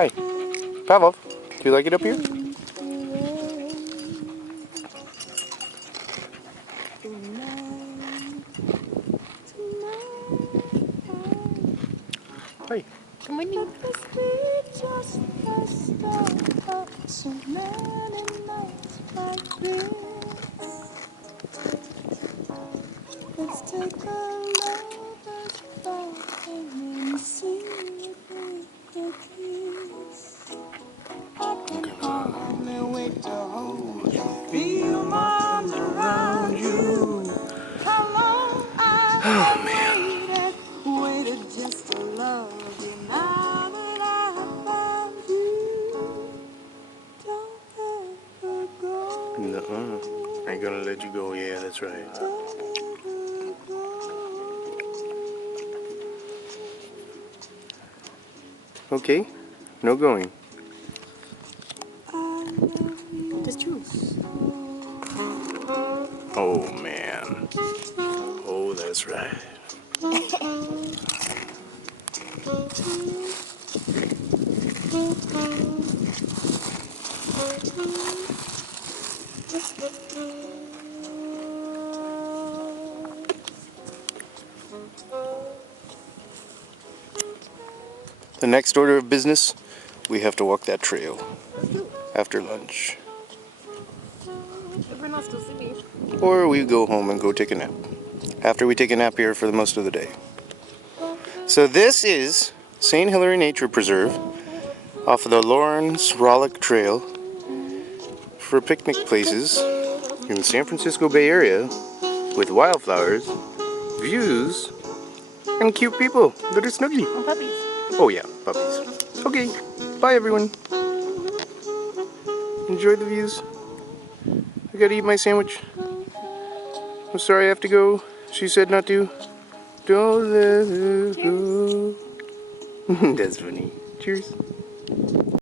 Hi. Pavlov, do you like it up here? Hi. Come with me. Let's take a lover's vow and see the kiss. I can hardly wait to hold you, feel my arms around you. How long I waited just to love you. Now that I have found you, don't ever go. No, I ain't gonna let you go. Yeah, that's right. Okay, no going. That's true. Oh man. Oh, that's right. The next order of business, we have to walk that trail after lunch. If we're not still sitting. Or we go home and go take a nap. After we take a nap here for the most of the day. So this is St. Hilary Nature Preserve off of the Lawrence Rollick Trail for picnic places in the San Francisco Bay Area with wildflowers, views, and cute people that are snuggy. And puppies. Oh yeah, puppies. Okay, bye everyone. Enjoy the views. I gotta eat my sandwich. I'm sorry I have to go. She said not to. Don't let her go. That's funny. Cheers.